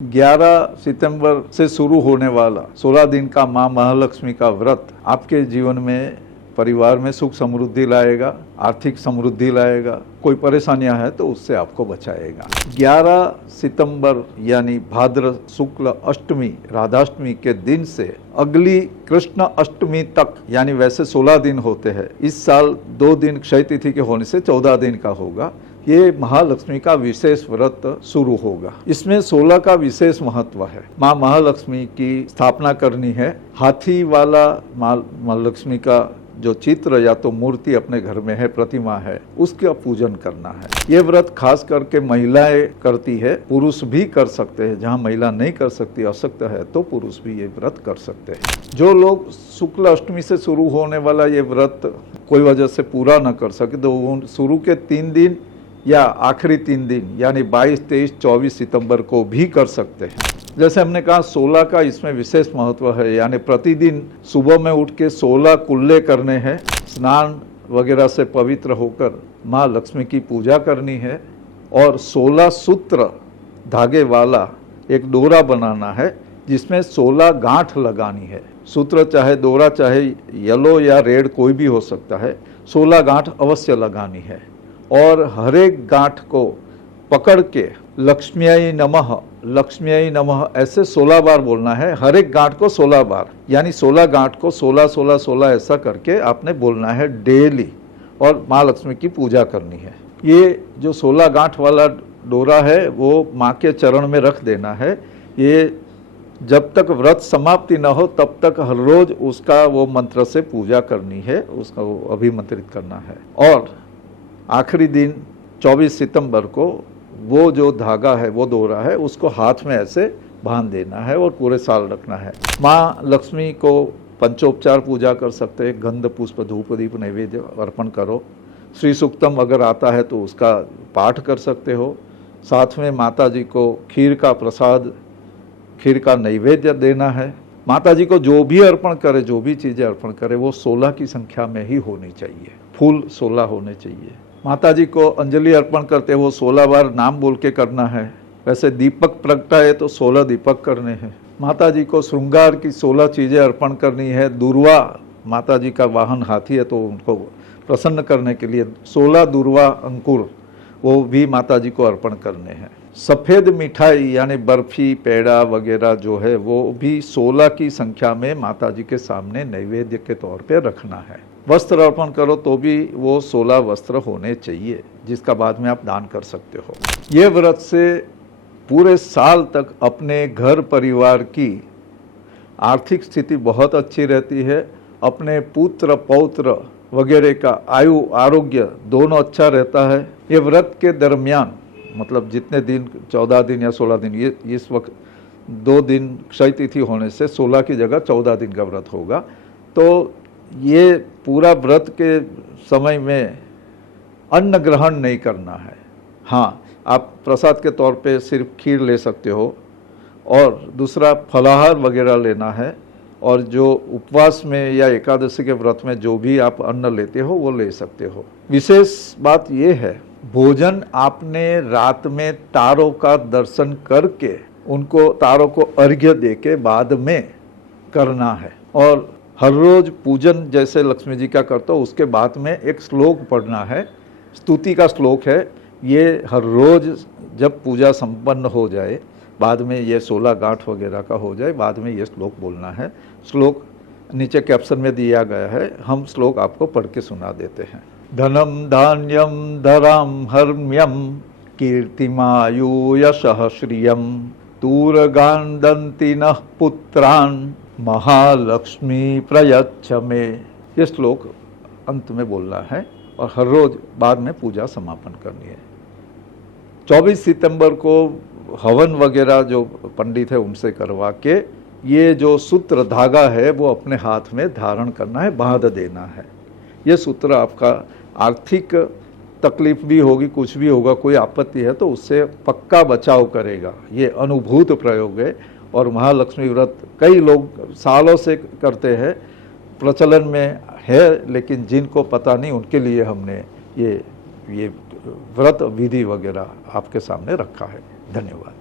11 सितंबर से शुरू होने वाला 16 दिन का मां महालक्ष्मी का व्रत आपके जीवन में परिवार में सुख समृद्धि लाएगा, आर्थिक समृद्धि लाएगा। कोई परेशानियां हैं तो उससे आपको बचाएगा। 11 सितंबर यानी भाद्र शुक्ल अष्टमी राधाष्टमी के दिन से अगली कृष्ण अष्टमी तक यानी वैसे 16 दिन होते हैं, इस साल 2 दिन क्षय तिथि के होने से 14 दिन का होगा। ये महालक्ष्मी का विशेष व्रत शुरू होगा। इसमें 16 का विशेष महत्व है। माँ महालक्ष्मी की स्थापना करनी है। हाथी वाला माँ महालक्ष्मी का जो चित्र या तो मूर्ति अपने घर में है, प्रतिमा है, उसका पूजन करना है। ये व्रत खास करके महिलाएं करती है, पुरुष भी कर सकते हैं। जहाँ महिला नहीं कर सकती, अशक्त है, तो पुरुष भी ये व्रत कर सकते हैं। जो लोग शुक्ल अष्टमी से शुरू होने वाला ये व्रत कोई वजह से पूरा न कर सके तो वो शुरू के 3 दिन या आखिरी 3 दिन यानी 22, 23, 24 सितंबर को भी कर सकते हैं। जैसे हमने कहा 16 का इसमें विशेष महत्व है, यानी प्रतिदिन सुबह में उठ के 16 कुल्ले करने हैं, स्नान वगैरह से पवित्र होकर माँ लक्ष्मी की पूजा करनी है और 16 सूत्र धागे वाला एक डोरा बनाना है जिसमें 16 गांठ लगानी है। सूत्र चाहे डोरा चाहे येलो या रेड कोई भी हो सकता है, 16 गांठ अवश्य लगानी है और हर एक गांठ को पकड़ के लक्ष्म्यै नमः ऐसे 16 बार बोलना है। हर एक गांठ को 16 बार यानी 16 गांठ को 16 16 16 ऐसा करके आपने बोलना है डेली और माँ लक्ष्मी की पूजा करनी है। ये जो 16 गांठ वाला डोरा है वो माँ के चरण में रख देना है। ये जब तक व्रत समाप्ति न हो तब तक हर रोज उसका वो मंत्र से पूजा करनी है, उसका वो अभिमंत्रित करना है। और आखिरी दिन 24 सितंबर को वो जो धागा है, वो डोरा है, उसको हाथ में ऐसे बांध देना है और पूरे साल रखना है। माँ लक्ष्मी को पंचोपचार पूजा कर सकते हैं। गंध पुष्प धूप दीप नैवेद्य अर्पण करो। श्री सूक्तम अगर आता है तो उसका पाठ कर सकते हो। साथ में माता जी को खीर का प्रसाद, खीर का नैवेद्य देना है। माता जी को जो भी अर्पण करे, जो भी चीज़ें अर्पण करे, वो 16 की संख्या में ही होनी चाहिए। फूल 16 होने चाहिए। माता जी को अंजलि अर्पण करते वो 16 बार नाम बोल के करना है। वैसे दीपक प्रगटाए तो 16 दीपक करने हैं। माता जी को श्रृंगार की 16 चीज़ें अर्पण करनी है। दुर्वा, माता जी का वाहन हाथी है तो उनको प्रसन्न करने के लिए 16 दुर्वा अंकुर वो भी माता जी को अर्पण करने हैं। सफ़ेद मिठाई यानी बर्फी, पेड़ा वगैरह जो है वो भी 16 की संख्या में माता जी के सामने नैवेद्य के तौर पे रखना है। वस्त्र अर्पण करो तो भी वो 16 वस्त्र होने चाहिए, जिसका बाद में आप दान कर सकते हो। ये व्रत से पूरे साल तक अपने घर परिवार की आर्थिक स्थिति बहुत अच्छी रहती है। अपने पुत्र पौत्र वगैरह का आयु आरोग्य दोनों अच्छा रहता है। ये व्रत के दरमियान मतलब जितने दिन 14 दिन या 16 दिन, ये इस वक्त 2 दिन क्षय तिथि होने से 16 की जगह 14 दिन का व्रत होगा। तो ये पूरा व्रत के समय में अन्न ग्रहण नहीं करना है। हाँ, आप प्रसाद के तौर पे सिर्फ खीर ले सकते हो और दूसरा फलाहार वगैरह लेना है। और जो उपवास में या एकादशी के व्रत में जो भी आप अन्न लेते हो वो ले सकते हो। विशेष बात ये है, भोजन आपने रात में तारों का दर्शन करके उनको तारों को अर्घ्य दे के बाद में करना है। और हर रोज पूजन जैसे लक्ष्मी जी का करते हो उसके बाद में एक श्लोक पढ़ना है, स्तुति का श्लोक है। ये हर रोज जब पूजा संपन्न हो जाए, बाद में ये 16 गांठ वगैरह का हो जाए, बाद में ये श्लोक बोलना है। श्लोक नीचे कैप्शन में दिया गया है, हम श्लोक आपको पढ़ के सुना देते हैं। धनम धान्यम धराम हर्म्यम कीर्तिमायु यशः श्रियम तूरगान दंति नः पुत्रान महालक्ष्मी प्रयच्छ मे। ये श्लोक अंत में बोलना है और हर रोज बाद में पूजा समापन करनी है। 24 सितंबर को हवन वगैरह जो पंडित है उनसे करवा के ये जो सूत्र धागा है वो अपने हाथ में धारण करना है, बांध देना है। ये सूत्र आपका आर्थिक तकलीफ भी होगी, कुछ भी होगा, कोई आपत्ति है तो उससे पक्का बचाव करेगा। ये अनुभूत प्रयोग है और महालक्ष्मी व्रत कई लोग सालों से करते हैं, प्रचलन में है, लेकिन जिनको पता नहीं उनके लिए हमने ये व्रत विधि वगैरह आपके सामने रखा है। धन्यवाद।